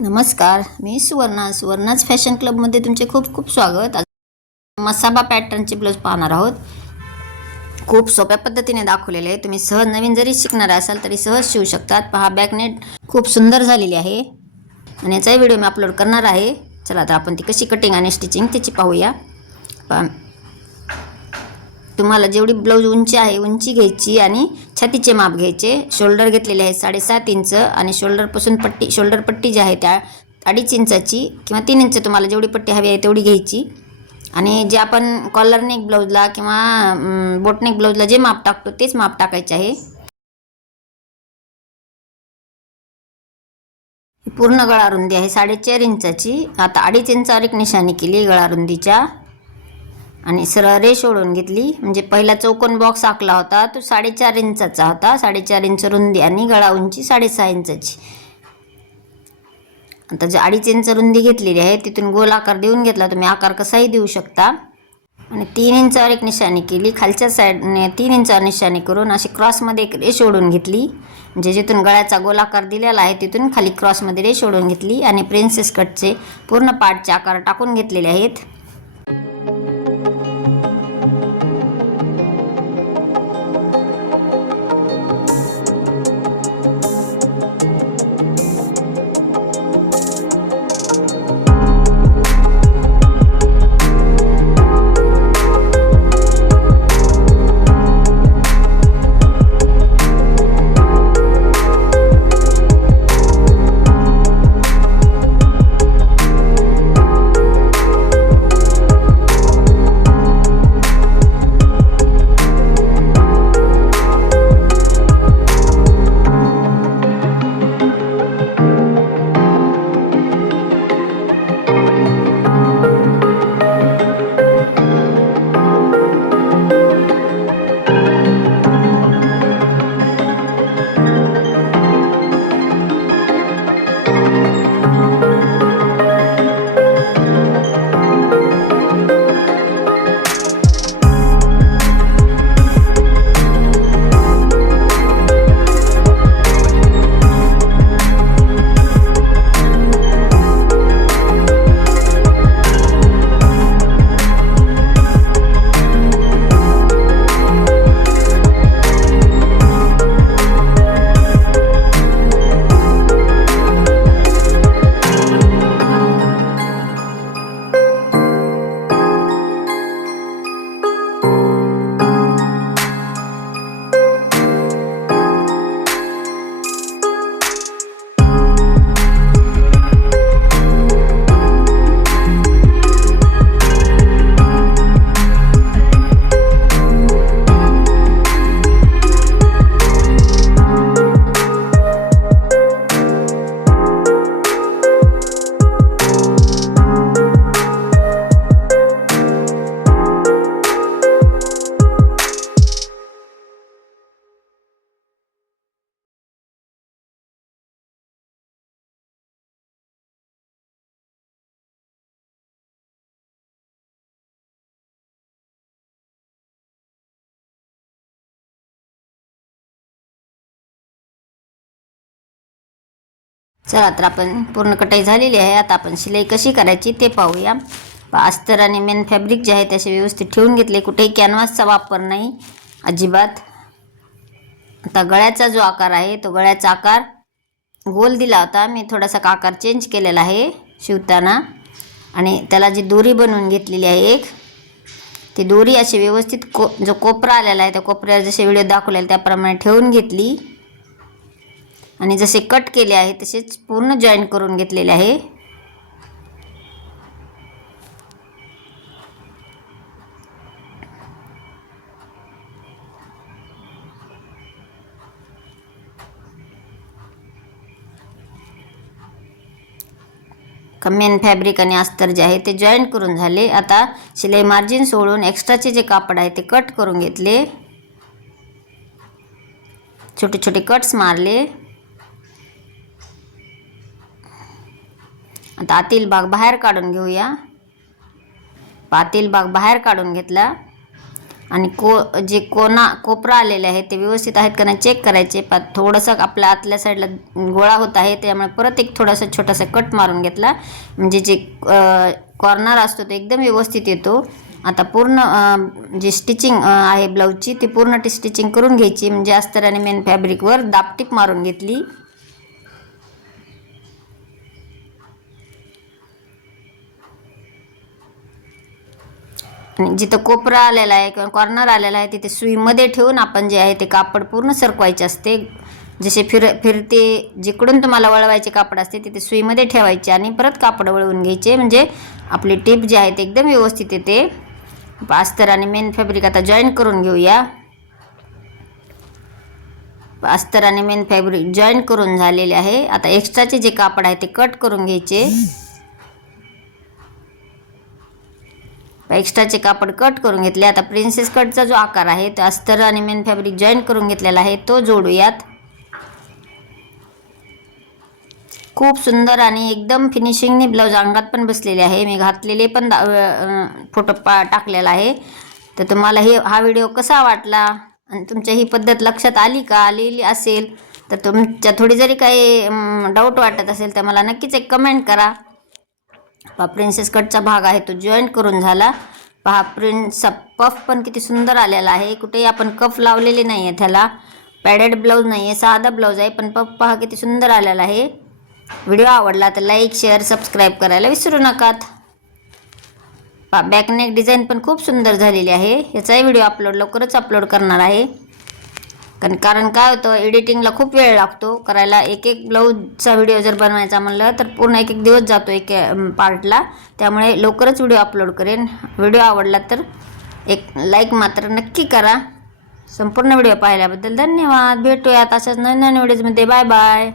नमस्कार, मी सुवर्णाच फॅशन क्लबमध्ये तुमचे खूप खूप स्वागत. आज मसाबा पॅटर्नचे ब्लाऊज पाहणार आहोत. खूप सोप्या पद्धतीने दाखवलेले आहे. तुम्ही सहज नवीन जरी शिकणार असाल तरी सहज शिवू शकतात. पहा, बॅकनेट खूप सुंदर झालेली आहे आणि याचाही व्हिडिओ मी अपलोड करणार आहे. चला तर आपण ती कशी कटिंग आणि स्टिचिंग त्याची पाहूया. पहा, तुम्हाला जेवढी ब्लाऊज उंची आहे उंची घ्यायची आणि छातीचे माप घ्यायचे. शोल्डर घेतलेले आहे 7.5 इंच आणि शोल्डरपासून शोल्डर पट्टी जी आहे त्या 2.5 इंचाची किंवा 3 इंच तुम्हाला जेवढी पट्टी हवी आहे तेवढी घ्यायची. आणि जे आपण कॉलर नेक ब्लाऊजला किंवा बोटनेक ब्लाऊजला जे माप टाकतो तेच माप टाकायचे आहे. पूर्ण गळा रुंदी आहे 4.5 इंचाची. आता 2.5 इंचावर एक निशाणी केली गळा रुंदीच्या आणि सरळ रेष ओढून घेतली. म्हणजे पहिला चौकोन बॉक्स आखला होता तो 4.5 इंचाचा होता. 4.5 इंच रुंदी आणि गळा उंची 6.5 इंचाची. आता जे 2.5 इंच रुंदी घेतलेली आहे तिथून गोल आकार देऊन घेतला. तुम्ही आकार कसाही देऊ शकता. आणि 3 इंचावर एक निशाणी केली. खालच्या साईडने 3 इंचावर निशाणी करून अशी क्रॉसमध्ये एक रेष ओढून घेतली. म्हणजे जिथून गळ्याचा गोल आकार दिलेला आहे तिथून खाली क्रॉसमध्ये रेष ओढून घेतली आणि प्रिन्सेस कटचे पूर्ण पार्टचे आकार टाकून घेतलेले आहेत. चला तर आपण पूर्ण कटाई झालेली आहे. आता आपण शिलाई कशी करायची ते पाहूया. अस्तर आणि मेन फॅब्रिक जे आहे त्याचे व्यवस्थित ठेवून घेतले. कुठेही कॅनव्हासचा वापर नाही अजिबात. आता गळ्याचा जो आकार आहे तो गळ्याचा आकार गोल दिला होता. मी थोडासा आकार चेंज केलेला आहे शिवताना. आणि त्याला जी दोरी बनवून घेतलेली आहे एक, ती दोरी अशी व्यवस्थित जो कोपरा आलेला आहे त्या कोपऱ्यावर जसे व्हिडिओ दाखवलेले त्याप्रमाणे ठेवून घेतली. आणि जसे कट केले आहे तसेच पूर्ण जॉईन करून घेतलेले आहे. मेन फॅब्रिक आणि अस्तर जे आहे ते जॉईन करून झाले. आता शिलाई मार्जिन सोडून एक्स्ट्राचे जे कापड आहे ते कट करून घेतले. छोटे छोटे कट्स मारले. आता आतील भाग बाहेर काढून घेऊया. आतील भाग बाहेर काढून घेतला. आणि जे कोपरा आलेले आहे ते व्यवस्थित आहेत का नाही चेक करायचे. थोडंसं आपल्या आतल्या साईडला गोळा होत आहे, त्यामुळे परत एक थोडासा छोटासा कट मारून घेतला, म्हणजे जे कॉर्नर असतो तो एकदम व्यवस्थित येतो. आता पूर्ण जी स्टिचिंग आहे ब्लाऊजची ती पूर्ण स्टिचिंग करून घ्यायची, म्हणजे अस्तर आणि मेन फॅब्रिकवर दापटीप मारून घेतली. आणि जिथं कोपरा आलेला आहे किंवा कॉर्नर आलेला आहे तिथे सुईमध्ये ठेवून आपण जे आहे ते कापड पूर्ण सरकवायचे असते. जसे फिरते जिकडून तुम्हाला वळवायचे कापड असते तिथे सुईमध्ये ठेवायचे आणि परत कापड वळवून घ्यायचे, म्हणजे आपली टीप जी आहे ते एकदम व्यवस्थित येते. अस्तर आणि मेन फॅब्रिक आता जॉईन करून घेऊया. अस्तर आणि मेन फॅब्रिक जॉईन करून झालेले आहे. आता एक्स्ट्राचे जे कापड आहे ते कट करून घ्यायचे. एक्स्ट्राचे कापड कट करून घेतले. आता प्रिन्सेस कटचा जो आकार आहे तो अस्तर आणि मेन फॅब्रिक जॉईन करून घेतलेला आहे तो जोडूयात. खूप सुंदर आणि एकदम फिनिशिंगने ब्लाऊज अंगात पण बसलेले आहे. मी घातलेले पण फोटो टाकलेला आहे. तर तुम्हाला हा व्हिडिओ कसा वाटला आणि तुमच्या ही पद्धत लक्षात आलेली असेल तर तुमच्या थोडी जरी काही डाऊट वाटत असेल तर मला नक्कीच एक कमेंट करा. प्रिन्सेस कटचा भाग आहे तो जॉईन करून झाला. पहा पफ पण किती सुंदर आलेला आहे. कुठेही आपण कफ लावलेले नाही आहे, त्याला पॅडेड ब्लाऊज नाही आहे, साधा ब्लाऊज आहे, पण पफ पहा किती सुंदर आलेला आहे. व्हिडिओ आवडला तर लाईक शेअर सबस्क्राईब करायला विसरू नका. बॅकनेक डिझाईन पण खूप सुंदर झालेली आहे. याचाही व्हिडिओ लवकरच अपलोड करणार आहे. कारण काय होतं, एडिटिंगला खूप वेळ लागतो करायला. एक ब्लाऊजचा व्हिडिओ जर बनवायचा म्हणलं तर पूर्ण एक दिवस जातो एक पार्टला. त्यामुळे लवकरच व्हिडिओ अपलोड करेन. व्हिडिओ आवडला तर एक लाईक मात्र नक्की करा. संपूर्ण व्हिडिओ पाहिल्याबद्दल धन्यवाद. भेटूयात अशाच नवीन व्हिडिओजमध्ये. Bye bye.